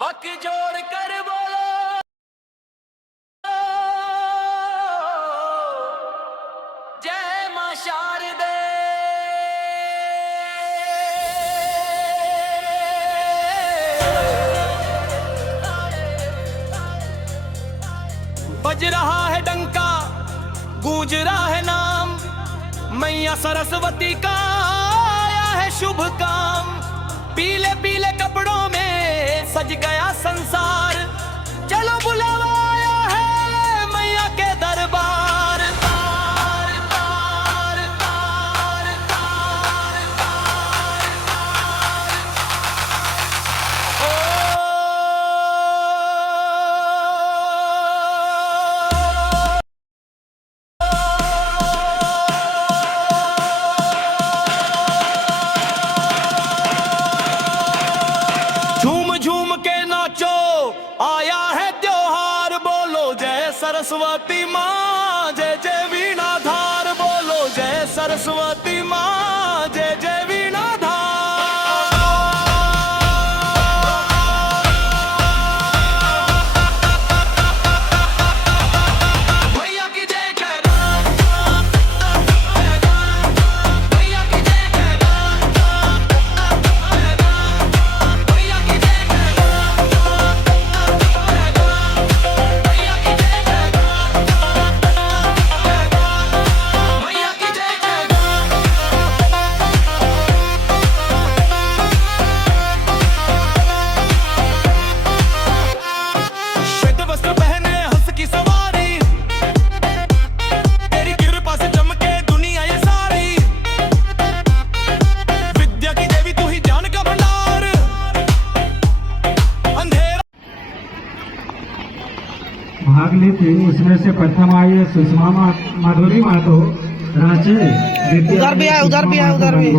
वक जोड़ कर बोलो जय मां शारदे। बज रहा है डंका, गूंज रहा है नाम, मैया सरस्वती का आया है शुभ काम। पीले पीले कपड़ों में सज गया संसार, चलो बुलावा आया है मैया के दरबार। तार तार तार तार तार झूम झूम के नाचो, आया है त्योहार, बोलो जय सरस्वती माँ, जय जय वीणाधार, बोलो जय सरस्वती माँ, जय जय वीणाधार। मैया की जय कहना, मैया की जय कहना, मैया की जय मैया की जय श्वेत वस्त्र पहने हंस की सवारी, तेरी कृपा से चमके दुनिया ये सारी। विद्या की देवी तू ही ज्ञान का भंडार, अंधेरा। भाग ली थी, उसमें से प्रथम आई है सुषमा माधुरी मातो रांची। उधर भी है, उधर भी है, उधर भी।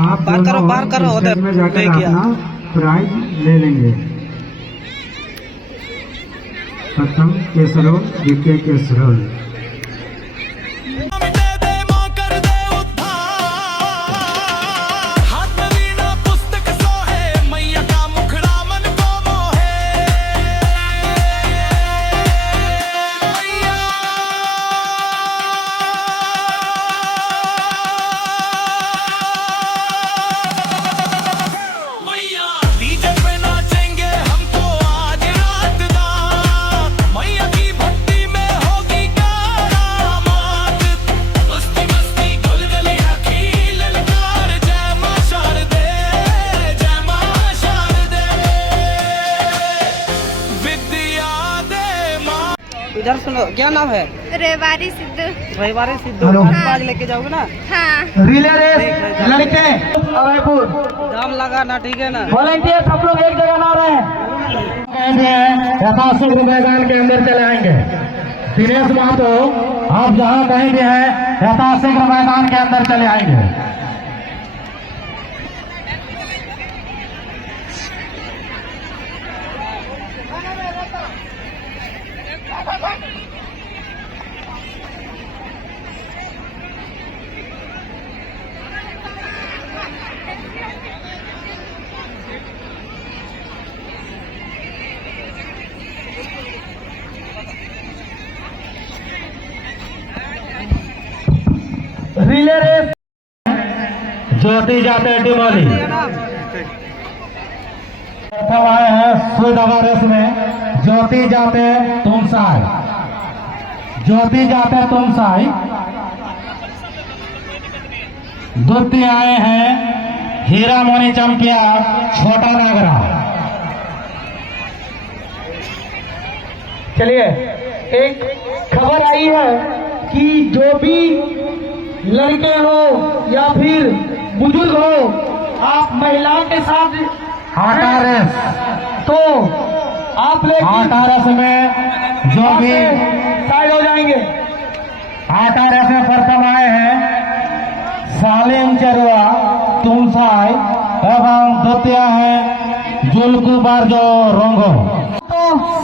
आप बाहर करो उधर में जाकर देखिए। अपना प्राइज ले लेंगे। प्रथम केसरो, द्वितीय केसरो। दे दे मां कर दे उद्धार, हाथ में वीणा पुस्तक सोहे, मैया का मुखड़ा मन को मोहे। मैया डीजे पे नाचेंगे हम तो आज रात रात, मैया की भक्ति में होगी करामात। मस्ती मस्ती गुलगुलियां खिल ललकार, जय मां शारदे, जय मां शारदे। विद्या दे मां। इधर सुनो, क्या नाम है? रेवारी सिद्धू। रविवार सिद्धू। हेलो। आज लेके जाओगे ना? हाँ। रिले रेस लड़के अभयपुर दाम लगा ना, ठीक है ना? वॉलंटियर सब लोग एक जगह ना रहे। यथाशीघ्र मैदान के अंदर चले आएंगे। दिनेश महतो, आप जहाँ कहीं भी हैं यथाशीघ्र मैदान के अंदर चले आएंगे। रिले रेस ज्योति जाते डिमोली प्रथम आए हैं। सुई धागा रेस में ज्योति जाते तुमसाई, ज्योति जाते तुमसाई। द्वितीय आए हैं हीरा मोनी चमकिया छोटा नागरा। चलिए, एक खबर आई है कि जो भी लड़के हो या फिर बुजुर्ग हो, आप महिलाओं के साथ हाटा रेस, तो आप लोग हाटा रेस में जो भी साइड हो जाएंगे। हाटा रेस में प्रथम आए हैं सालिम चरुआ तुमसाई एवं द्वितीय है जुल्कू बारजो रोंगो।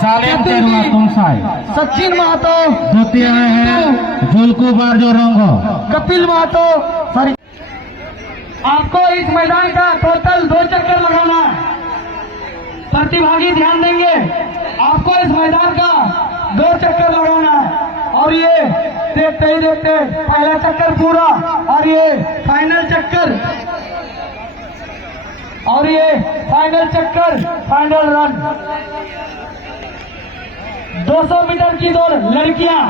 सालिम चरुआ तुमसाई। सचिन महतो द्वितीय है जुल्कू बारजो रोंगो। कपिल महतो सॉरी आपको इस मैदान का टोटल 2 चक्कर लगाना है। प्रतिभागी ध्यान देंगे, आपको इस मैदान का 2 चक्कर लगाना है। और ये देखते ही देखते पहला चक्कर पूरा, और ये फाइनल चक्कर, और ये फाइनल चक्कर, फाइनल रन। 200 मीटर की दौड़ लड़कियां,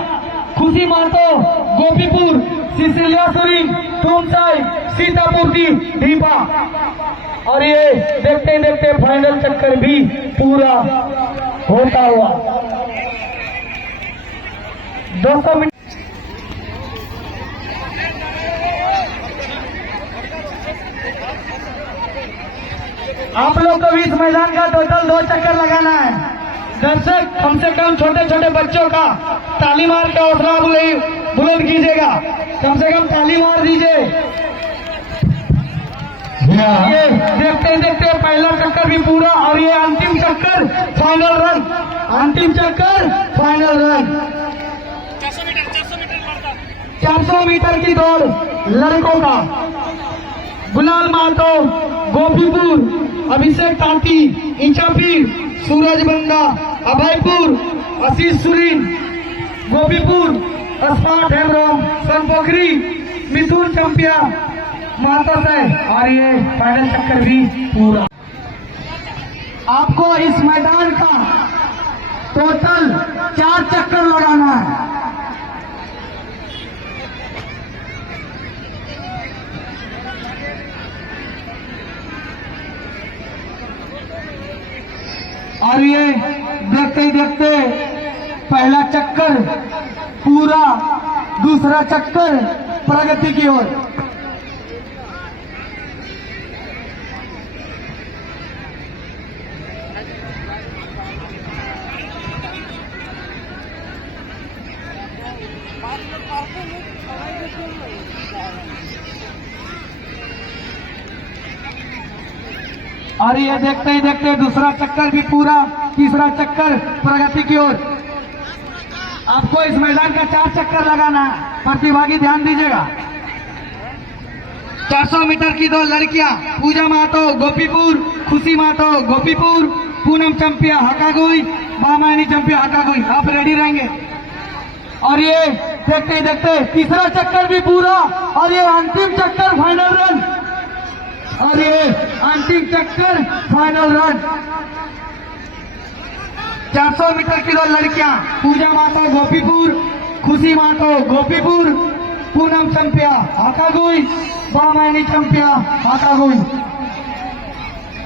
खुशी महतो गोपीपुर, सिसिलिया सुरीन, टूमसाई, सीतापुर दीपा। और ये देखते देखते फाइनल चक्कर भी पूरा होता हुआ 200 मीटर। आप लोग को भी इस मैदान का टोटल 2 चक्कर लगाना है। दर्शक कम से कम छोटे छोटे बच्चों का ताली मार के हौसला बुलंद कीजिएगा, कम से कम ताली मार दीजिए। ये देखते देखते पहला चक्कर भी पूरा, और ये अंतिम चक्कर फाइनल रन, अंतिम चक्कर फाइनल रन। 400 मीटर की दौड़ लड़कों का, गुलाल महतो गोपीपुर, अभिषेक तांती, इंचापीर, सूरज बंदा, अभयपुर, आशीष सुरीन, गोपीपुर, अस्मात हेमरोम, सनपोखरी, मिथुन चंपिया महतो से। और ये फाइनल चक्कर भी पूरा। आपको इस मैदान का टोटल 4 चक्कर लगाना है। और ये देखते ही देखते पहला चक्कर पूरा, दूसरा चक्कर प्रगति की ओर। और ये देखते ही देखते दूसरा चक्कर भी पूरा, तीसरा चक्कर प्रगति की ओर। आपको इस मैदान का 4 चक्कर लगाना है। प्रतिभागी ध्यान दीजिएगा। 400 मीटर की 2 लड़कियां, पूजा महतो गोपीपुर, खुशी महतो गोपीपुर, पूनम चंपिया हकागुई, बामायनी चंपिया हकागुई। आप रेडी रहेंगे। और ये देखते ही देखते तीसरा चक्कर भी पूरा, और ये अंतिम चक्कर फाइनल रन, और ये अंतिम चक्कर फाइनल रन। 400 मीटर की 2 लड़कियां, पूजा महतो गोपीपुर, खुशी महतो गोपीपुर, पूनम चंपिया हाकागुई, बामायनी चंपिया हाकागुई।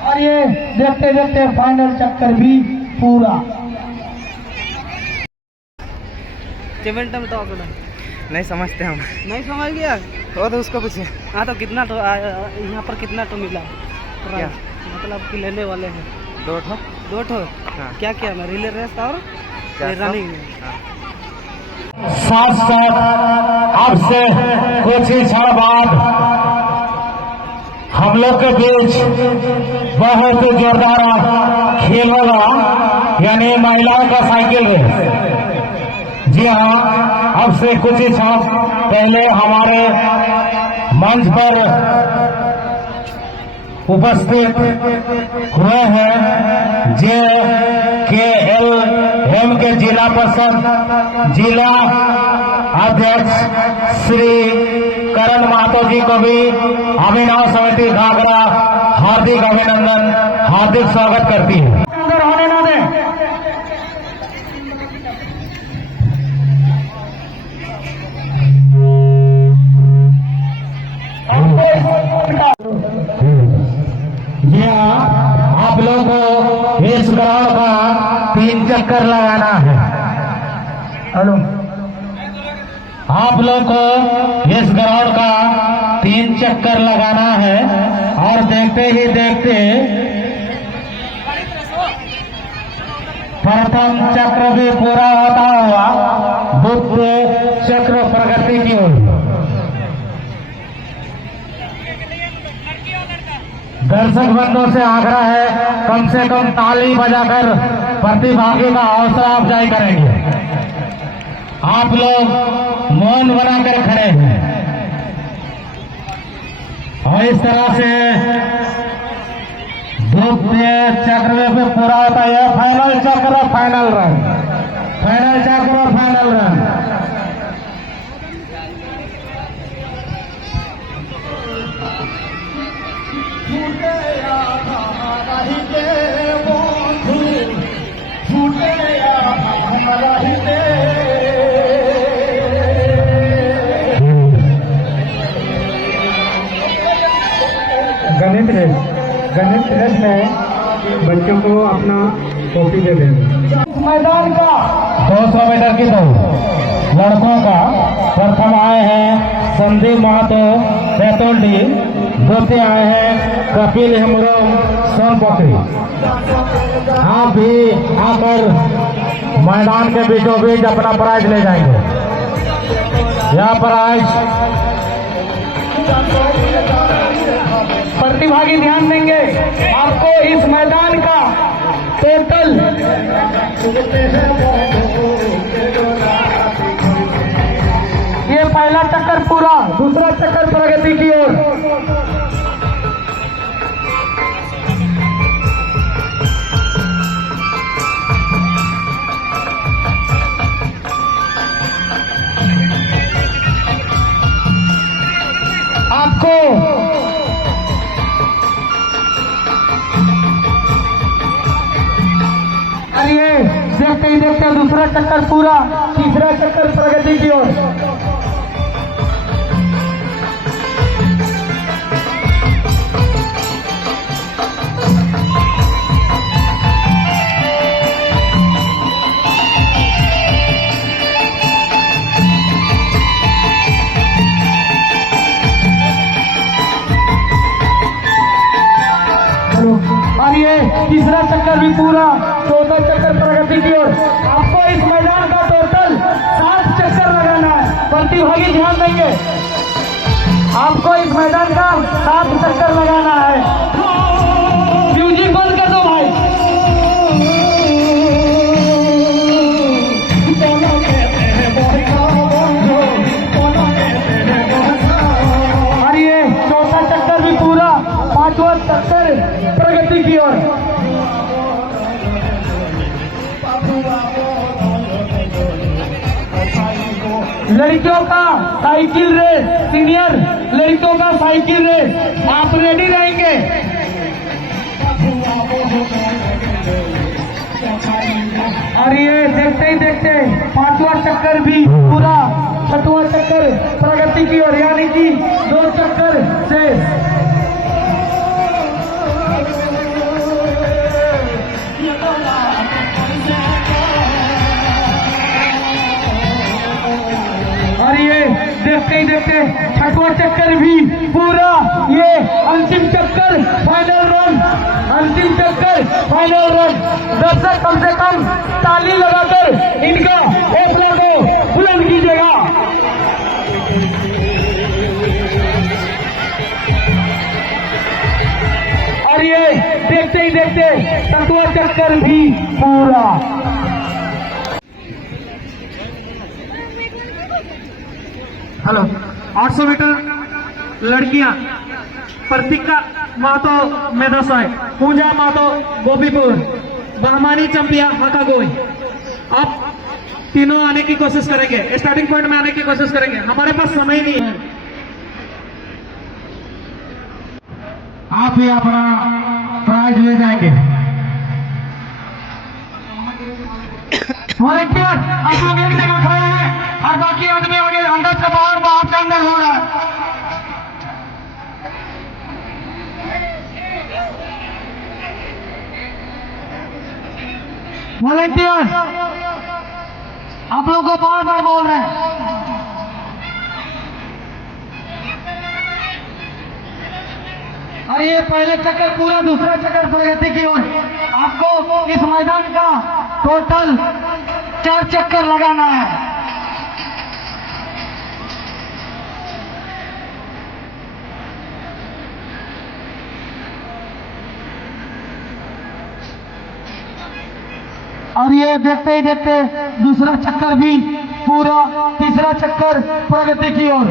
और ये देखते देखते फाइनल चक्कर भी पूरा। पेमेंट बताओ थोड़ा। नहीं समझते हम। नहीं समझ गया? वो तो उसको पूछिए। हाँ तो कितना यहाँ पर कितना तो मिला क्या? मतलब कि लेने वाले हैं 2 ठो। 2 ठो। हाँ। क्या क्या मैं रिले रेस और रनिंग में। साथ साथ अब से कुछ ही क्षण बाद हम लोग के बीच बहुत जोरदार खेल होगा, यानी महिलाओं का साइकिल रेस। जी हाँ, अब से कुछ ही क्षण पहले हमारे मंच पर उपस्थित हुए हैं JKLM के जिला परिषद जिला अध्यक्ष श्री करण महतो जी को भी अभिनव समिति घाघरा हार्दिक अभिनंदन, हार्दिक स्वागत करती है। अंदर होने ना दें। जी हाँ, आप लोगों को इस ग्राउंड का 3 चक्कर लगाना है। हेलो, आप लोगों को इस ग्राउंड का 3 चक्कर लगाना है। और देखते ही देखते प्रथम चक्र भी पूरा होता हुआ द्वितीय चक्र प्रगति की ओर। दर्शक बंधुओं से आग्रह है, कम से कम ताली बजाकर प्रतिभागी का हौसला अफजाई करेंगे। आप लोग मौन बनाकर खड़े हैं। और इस तरह से द्वितीय चक्र पे पूरा होता है। फाइनल चक्र, फाइनल रन, फाइनल चक्र, फाइनल रन। गणित रेस में बच्चों को अपना कॉपी दे देंगे। मैदान का 200 मीटर की दौड़ लड़कों का प्रथम आए हैं संदीप महतो बैतोल्डी, द्वितीय आए हैं कपिल हेमब्रम सोनपकड़ी। आप भी आकर मैदान के बीचों बीच अपना प्राइज ले जाएंगे। यह प्राइज प्रतिभागी ध्यान देंगे, आपको इस मैदान का टोटल ये पहला चक्कर पूरा, दूसरा चक्कर प्रगति की ओर। आपको अरे देखते ही देखते दूसरा चक्कर पूरा, तीसरा चक्कर प्रगति की ओर। और ये तीसरा चक्कर भी पूरा, चौथा चक्कर प्रगति की ओर। आपको इस मैदान का टोटल 7 चक्कर लगाना है। प्रतिभागी ध्यान देंगे, आपको इस मैदान का 7 चक्कर लगाना है। म्यूजिक बंद कर दो भाई। और ये चौथा चक्कर भी पूरा, 5वां चक्कर प्रगति की ओर। लड़कियों का साइकिल रेस, सीनियर लड़कियों का साइकिल रेस, आप रेडी रहेंगे? और ये देखते ही देखते 5वां चक्कर भी पूरा, 6वां चक्कर प्रगति की ओर, यानी कि 2 चक्कर से। और ये देखते ही देखते 6वां चक्कर भी पूरा, ये अंतिम चक्कर फाइनल रन, अंतिम चक्कर फाइनल रन। दर्शक कम से कम ताली लगाकर इनका हौसला को बुलंद कीजिएगा। और ये देखते ही देखते 7वां चक्कर भी पूरा। हेलो, 800 मीटर लड़कियां प्रतीका महतो मेधासाय, पूजा महतो गोपीपुर, बहमानी चंपिया हकागोई। आप तीनों आने की कोशिश करेंगे, स्टार्टिंग पॉइंट में आने की कोशिश करेंगे। हमारे पास समय नहीं है। आप ही अपना प्राइज ले जाएंगे। वॉलंटियर आप लोग एक जगह खड़े हैं और बाकी आदमी आगे अंदर से बाहर, बाहर से अंदर हो रहा है। वॉलंटियर आप लोग को बार बार बोल रहे हैं। और ये पहले चक्कर पूरा, दूसरा चक्कर प्रगति की ओर। आपको इस मैदान का टोटल 4 चक्कर लगाना है। और ये देखते ही देखते दूसरा चक्कर भी पूरा, तीसरा चक्कर प्रगति की ओर।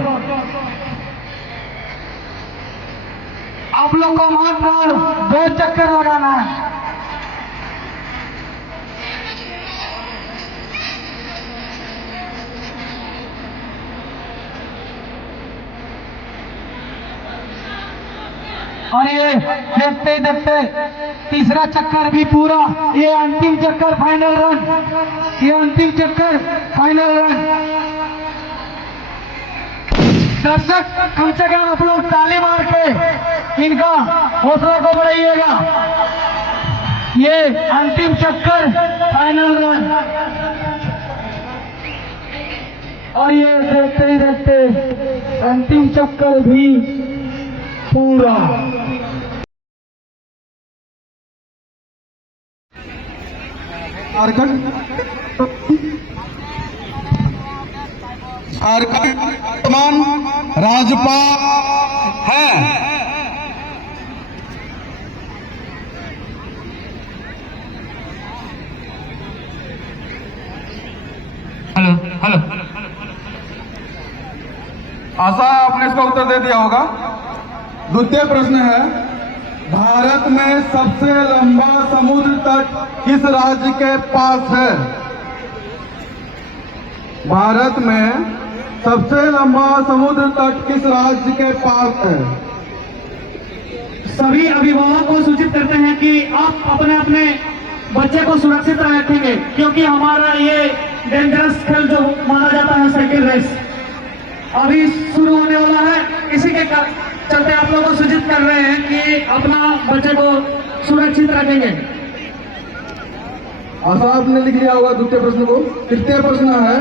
आप लोग को मात्र 2 चक्कर लगाना है। और ये देखते देखते तीसरा चक्कर भी पूरा, ये अंतिम चक्कर फाइनल रन, ये अंतिम चक्कर फाइनल रन। दर्शक कम से कम आप लोग ताली मार के इनका हौसला को बढ़ाइएगा। ये अंतिम चक्कर फाइनल रन, और ये देखते ही देखते अंतिम चक्कर भी पूरा। वर्तमान राज्यपाल है। हेलो हेलो, आशा है आपने इसका उत्तर दे दिया होगा। द्वितीय प्रश्न है, भारत में सबसे लंबा समुद्र तट किस राज्य के पास है? भारत में सबसे लंबा समुद्र तट किस राज्य के पास है? सभी अभिभावक को सूचित करते हैं कि आप अपने अपने बच्चे को सुरक्षित रखेंगे, क्योंकि हमारा ये डेंजरस खेल जो माना जाता है साइकिल रेस अभी शुरू होने वाला है। इसी के चलते आप लोगों को सूचित कर रहे हैं कि अपना बच्चे को सुरक्षित रखेंगे। आशा आपने लिख लिया होगा द्वितीय प्रश्न को। तृतीय प्रश्न है,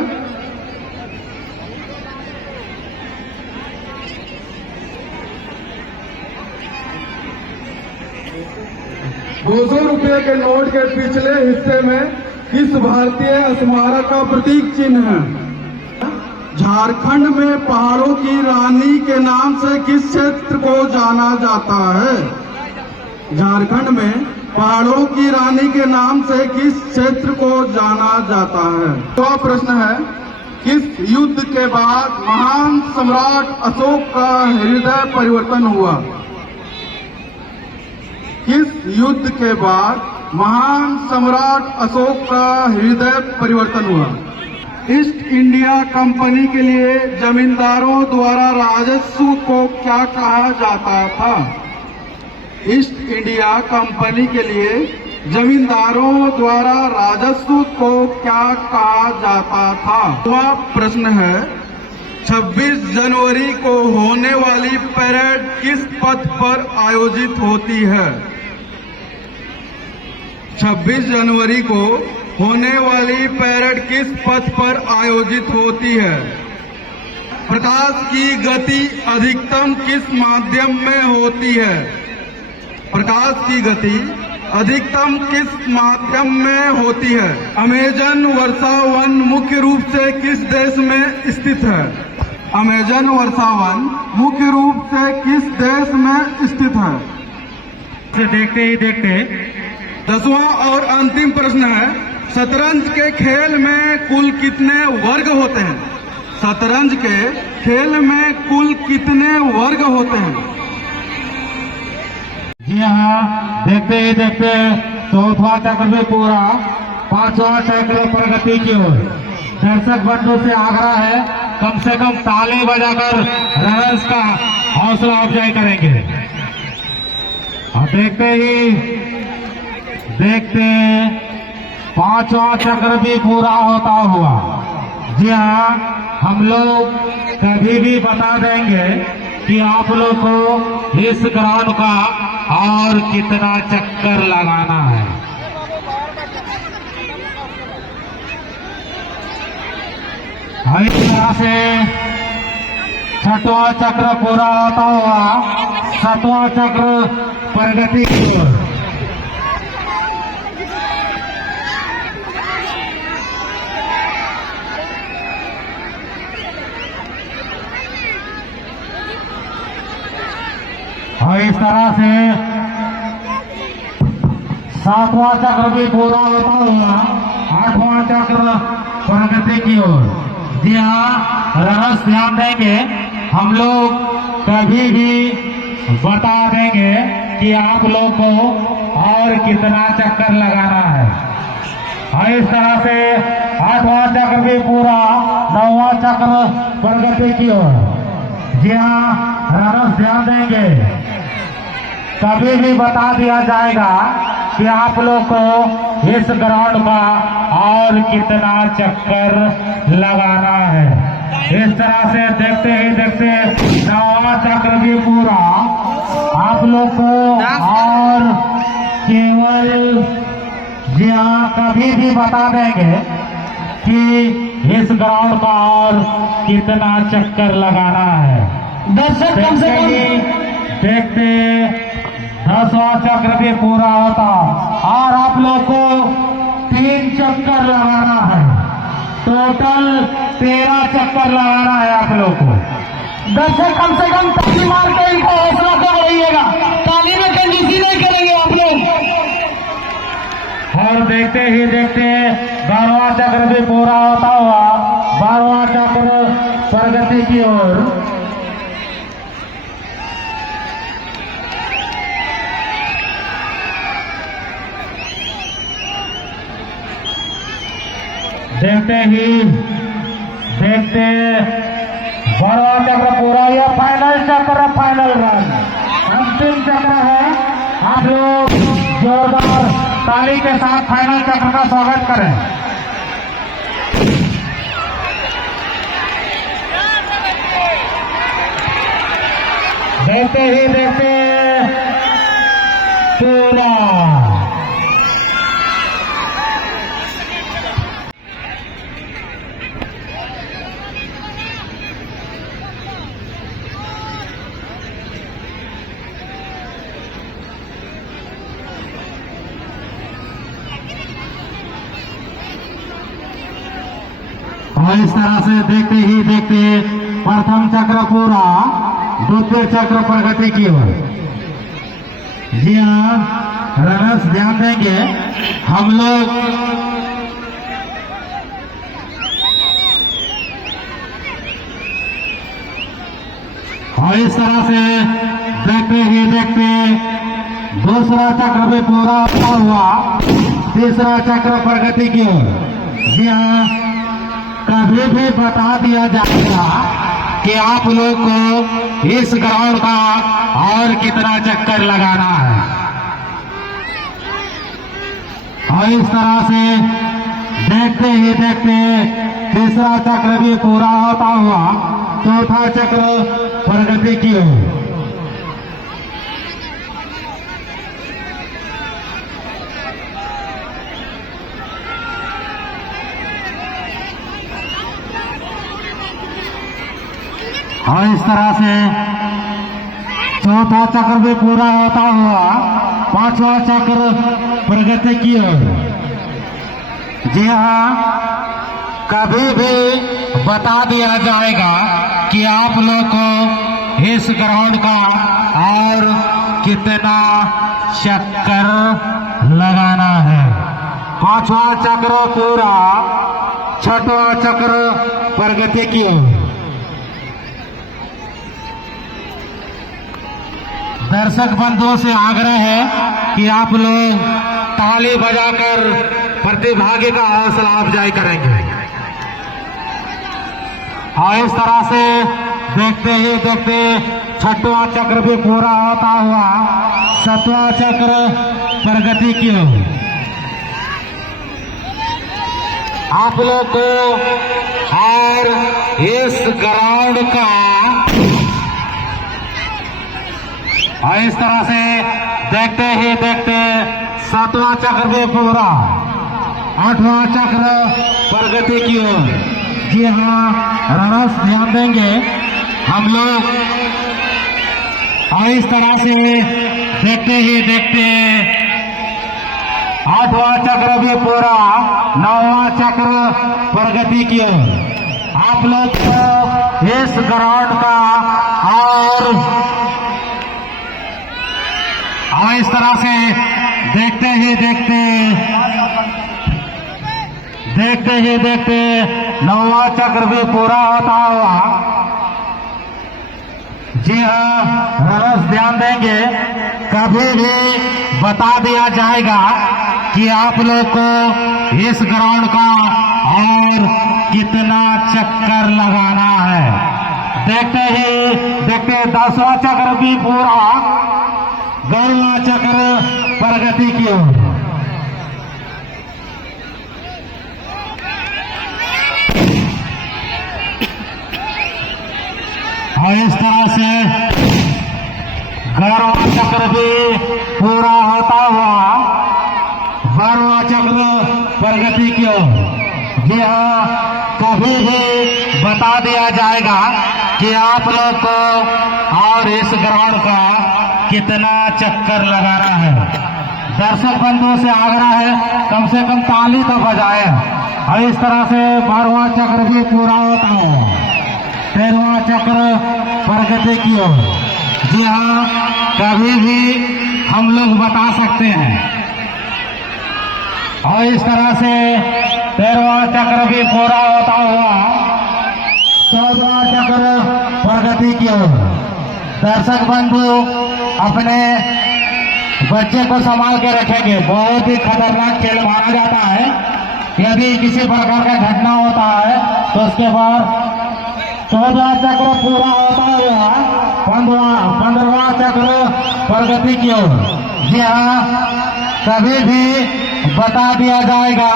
200 रुपये के नोट के पिछले हिस्से में किस भारतीय स्मारक का प्रतीक चिन्ह है? झारखंड में पहाड़ों की रानी के नाम से किस क्षेत्र को जाना जाता है? झारखंड में पहाड़ों की रानी के नाम से किस क्षेत्र को जाना जाता है? तो प्रश्न है, किस युद्ध के बाद महान सम्राट अशोक का हृदय परिवर्तन हुआ? किस युद्ध के बाद महान सम्राट अशोक का हृदय परिवर्तन हुआ? ईस्ट इंडिया कंपनी के लिए जमींदारों द्वारा राजस्व को क्या कहा जाता था? ईस्ट इंडिया कंपनी के लिए जमींदारों द्वारा राजस्व को क्या कहा जाता था? वह प्रश्न है, 26 जनवरी को होने वाली परेड किस पथ पर आयोजित होती है? 26 जनवरी को होने वाली परेड किस पथ पर आयोजित होती है? प्रकाश की गति अधिकतम किस माध्यम में होती है? प्रकाश की गति अधिकतम किस माध्यम में होती है? अमेजन वर्षा वन मुख्य रूप से किस देश में स्थित है? अमेजन वर्षा वन मुख्य रूप से किस देश में स्थित है? देखते ही देखते 10वां और अंतिम प्रश्न है, शतरंज के खेल में कुल कितने वर्ग होते हैं? शतरंज के खेल में कुल कितने वर्ग होते हैं? जी हाँ, देखते ही देखते 4वां चक्र में पूरा, 5वां चक्र प्रगति की ओर। दर्शक बंधु से आग्रह है, कम से कम ताली बजाकर रनर्स का हौसला अफजाई करेंगे। और देखते ही देखते 5वां चक्र भी पूरा होता हुआ। जी हाँ, हम लोग कभी भी बता देंगे कि आप लोग को इस ग्राउंड का और कितना चक्कर लगाना है। इस तरह से 6वां चक्र पूरा होता हुआ 7वां चक्र प्रगति की ओर। और इस तरह से 7वां चक्र भी पूरा होता हुआ 8वां चक्र प्रगति की ओर। जी हाँ, रनर्स ध्यान देंगे, हम लोग कभी भी बता देंगे कि आप लोग को और कितना चक्कर लगाना है। और इस तरह से 8वां चक्र भी पूरा, 9वां चक्र प्रगति की ओर। जी हाँ, रनर्स ध्यान देंगे, कभी भी बता दिया जाएगा कि आप लोग को इस ग्राउंड का और कितना चक्कर लगाना है। इस तरह से देखते ही देखते 9वां चक्र भी पूरा, आप लोग को और केवल जी हाँ कभी भी बता देंगे कि इस ग्राउंड का और कितना चक्कर लगाना है। दर्शक कम से कम देखते 10वां चक्र भी पूरा होता और आप लोग को 3 चक्कर लगाना है। टोटल 13 चक्कर लगाना है आप लोग को। दर्शक कम से कम ताली मार के इनको हौसला कर रहिएगा, ताली में कंजूसी नहीं करेंगे आप लोग। और देखते ही देखते 12वां चक्र भी पूरा होता हुआ 12वां चक्र प्रगति की ओर। देखते ही देखते 12वां चक्र पूरा हुआ, फाइनल चक्र, फाइनल रन, अंतिम चक्र है। आप लोग जोरदार ताली के साथ फाइनल चक्र का स्वागत करें। देखते ही देखते पूरा। और इस तरह से देखते ही देखते प्रथम चक्र पूरा, द्वितीय चक्र प्रगति की ओर। जी हाँ, रनर्स ध्यान देंगे, हम लोग और इस तरह से देखते ही देखते दूसरा चक्र भी पूरा हुआ, तीसरा चक्र प्रगति की ओर। जी हाँ, कभी भी बता दिया जाएगा कि आप लोग को इस ग्राउंड का और कितना चक्कर लगाना है। और इस तरह से देखते ही देखते तीसरा चक्र भी पूरा होता हुआ, चौथा चक्र प्रगति की ओर। और इस तरह से चौथा चक्र भी पूरा होता हुआ, पांचवा चक्र प्रगति की ओर। जी हाँ, कभी भी बता दिया जाएगा कि आप लोग को इस ग्राउंड का और कितना चक्कर लगाना है। पांचवा चक्र पूरा, छठवां चक्र प्रगति की ओर। दर्शक बंधुओं से आग्रह है कि आप लोग ताली बजाकर प्रतिभागी का हौसला अफजाई करेंगे। और इस तरह से देखते ही देखते छठवां चक्र भी पूरा होता हुआ, सातवां चक्र प्रगति की ओर। आप लोग को और इस ग्राउंड का और इस तरह से देखते ही देखते सातवां चक्र भी पूरा, आठवां चक्र प्रगति की ओर। जी हाँ, रनर्स ध्यान देंगे, हम लोग और इस तरह से देखते ही देखते आठवां चक्र भी पूरा, नौवां चक्र प्रगति की ओर। आप लोग को इस ग्राउंड का और इस तरह से देखते ही देखते नौवां चक्र भी पूरा होता हुआ, जी हाँ, रस ध्यान देंगे, कभी भी बता दिया जाएगा कि आप लोग को इस ग्राउंड का और कितना चक्कर लगाना है। देखते 10वां चक्र भी पूरा, 11वां चक्र प्रगति की ओर। और इस तरह से 11वां चक्र भी पूरा होता हुआ 12वां चक्र प्रगति की ओर। जी हाँ, कभी भी बता दिया जाएगा कि आप लोग को और इस ग्राउंड का कितना चक्कर लगाना है। दर्शक बंधुओं से आग्रह है, कम से कम ताली तो बजाए। और इस तरह से 12वां चक्र भी पूरा होता है, 13वां चक्र प्रगति की ओर। जी हाँ, कभी भी हम लोग बता सकते हैं। और इस तरह से 13वां चक्र भी पूरा होता हुआ 14वां चक्र प्रगति की ओर। दर्शक बंधु अपने बच्चे को संभाल के रखेंगे, बहुत ही खतरनाक खेल माना जाता है। यदि किसी प्रकार का घटना होता है तो उसके बाद 14वां चक्र पूरा होता हुआ 15वां चक्र प्रगति की ओर। जी हाँ, कभी भी बता दिया जाएगा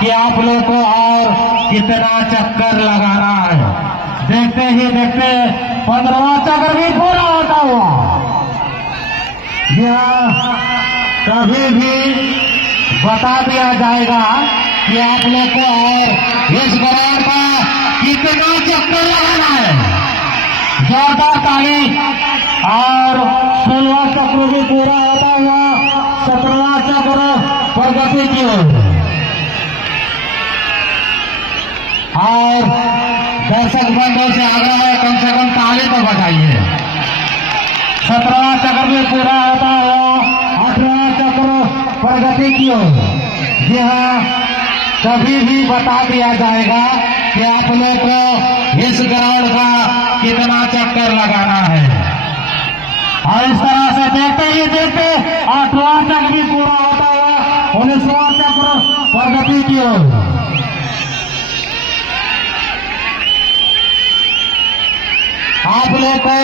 कि आप लोग को और कितना चक्कर लगाना है। देखते ही देखते 15वां चक्र भी पूरा होता हुआ। जी हाँ, कभी भी बता दिया जाएगा कि आप लोग को और इस ग्राउंड का कितना चक्कर लगाना है। जोरदार ताली। और 16वां चक्र भी पूरा होता हुआ 17वां चक्र प्रगति की ओर। और दर्शक बंधुओं से आग्रह है, कम से कम ताली तो बजाइए। 17वां चक्र भी पूरा होता हुआ 18वां चक्र प्रगति की ओर। जी हाँ, कभी भी बता दिया जाएगा कि आप लोग को इस ग्राउंड का कितना चक्कर लगाना है। और इस तरह से देखते ही देखते 8वां चक्र भी पूरा होता हुआ 19वां चक्र प्रगति की ओर। आप लोग को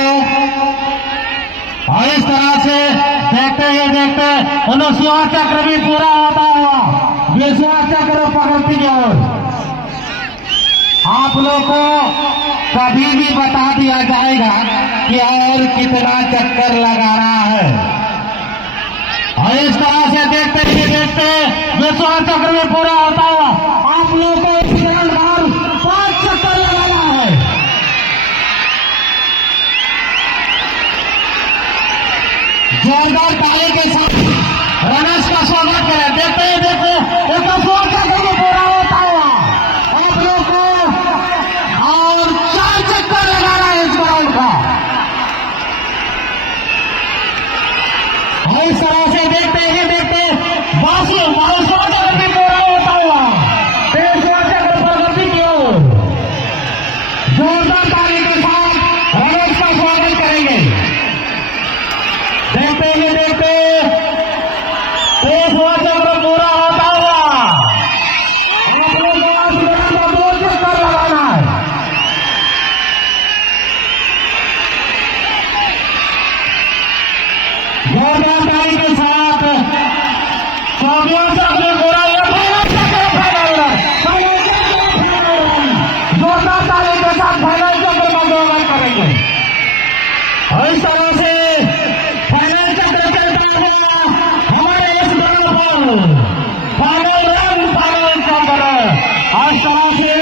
और इस तरह से देखते ही देखते 19वां चक्र भी पूरा होता हुआ 20वां चक्र प्रगति की ओर। आप लोग को कभी भी बता दिया जाएगा कि और कितना चक्कर लगाना है। और इस तरह से देखते ही देखते 20वां चक्र भी पूरा होता हुआ आप लोग को इस बार 5 चक्कर लगाना है। जोरदार ताली के साथ रनर्स का स्वागत करें। देखते ही देखते 21वां चक्र भी पूरा होता हुआ आप लोग को और 4 चक्कर लगाना है इस ग्राउंड का। इस तरह से देखते ही देखते 22वां चक्र भी पूरा होता हुआ 23वां चक्र प्रगति की ओर। जोरदार ताली के साथ रनर्स का स्वागत करेंगे। देखते ही देखते 23वां चक्र पूरा होता हुआ आप लोग को 2 चक्कर लगाना है। जोरदार ताली के साथ 24वां चक्र पूरा जोरदार ताली के साथ फाइनल चक्र का स्वागत करेंगे। और इस तरह से फाइनल चक्र चलता हुआ हमारे इस ग्राउंड पर फाइनल रन फाइनल चक्र। आज तरह से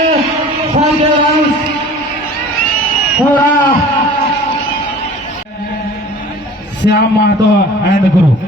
संजय रन पूरा श्याम महतो एंड ग्रुप।